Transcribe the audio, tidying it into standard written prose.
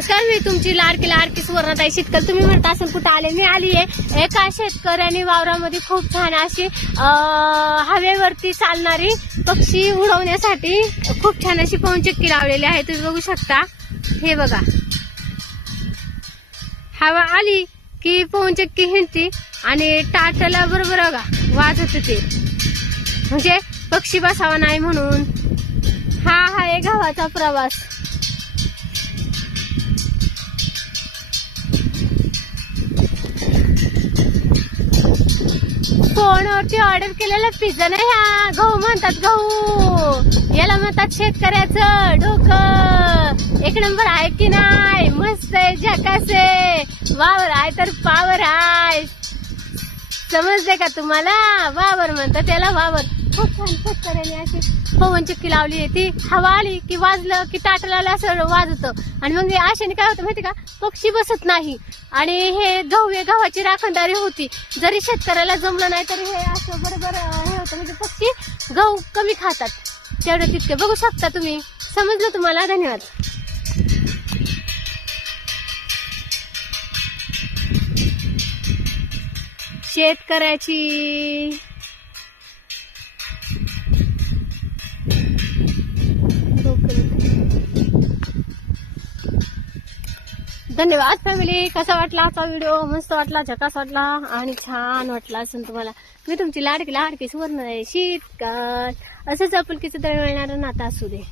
नमस्कार, मी तुमची लाडकी सुवर्णाताई शीतकर. तुम्ही म्हणत असाल कुठं आले, मी आली आहे एका शेतकऱ्याने वावरामध्ये खूप छान अशी हवेवरती चालणारी पक्षी उडवण्यासाठी खूप छान अशी पवनचक्की लावलेली आहे. तुम्ही बघू शकता. हे बघा, हवा आली की पवनचक्की हिंडती आणि टाटाला बरोबर बघा वाजत ते, म्हणजे पक्षी बसावा नाही म्हणून. हा आहे गावाचा प्रवास. फोनवरती ऑर्डर केलेला पिझ्झा नाही हा, गहू म्हणतात. गहू याला म्हणतात शेतकऱ्याचं डोकं. एक नंबर आहे की नाही? मस्त आहे, झकास आहे. वावर आहे तर पावर आहे. समजते का तुम्हाला? वावर म्हणतात त्याला, वावर. खूप छान शेतकऱ्याने अशी पवनचक्की लावली आहे. ती हवा आली की वाजलं की टाटला असं वाजतं आणि मग अशाने काय होतं माहिती का, पक्षी बसत नाही. आणि हे गव्हाची राखणदारी होती. जरी शेतकऱ्याला जमलं नाही तरी हे असं बरोबर हे होतं, म्हणजे पक्षी गहू कमी खातात. तेवढं तितके बघू शकता तुम्ही. समजलं तुम्हाला? धन्यवाद. शेतकऱ्याची धन्यवाद फॅमिली. कसा वाटला आजचा व्हिडिओ? मस्त वाटला, झकास वाटला आणि छान वाटला असेल तुम्हाला. मी तुमची लाडकी सुवर्णाताई शीतकर. असंच आपुलकीचं दळ मिळणारं नातं असू दे.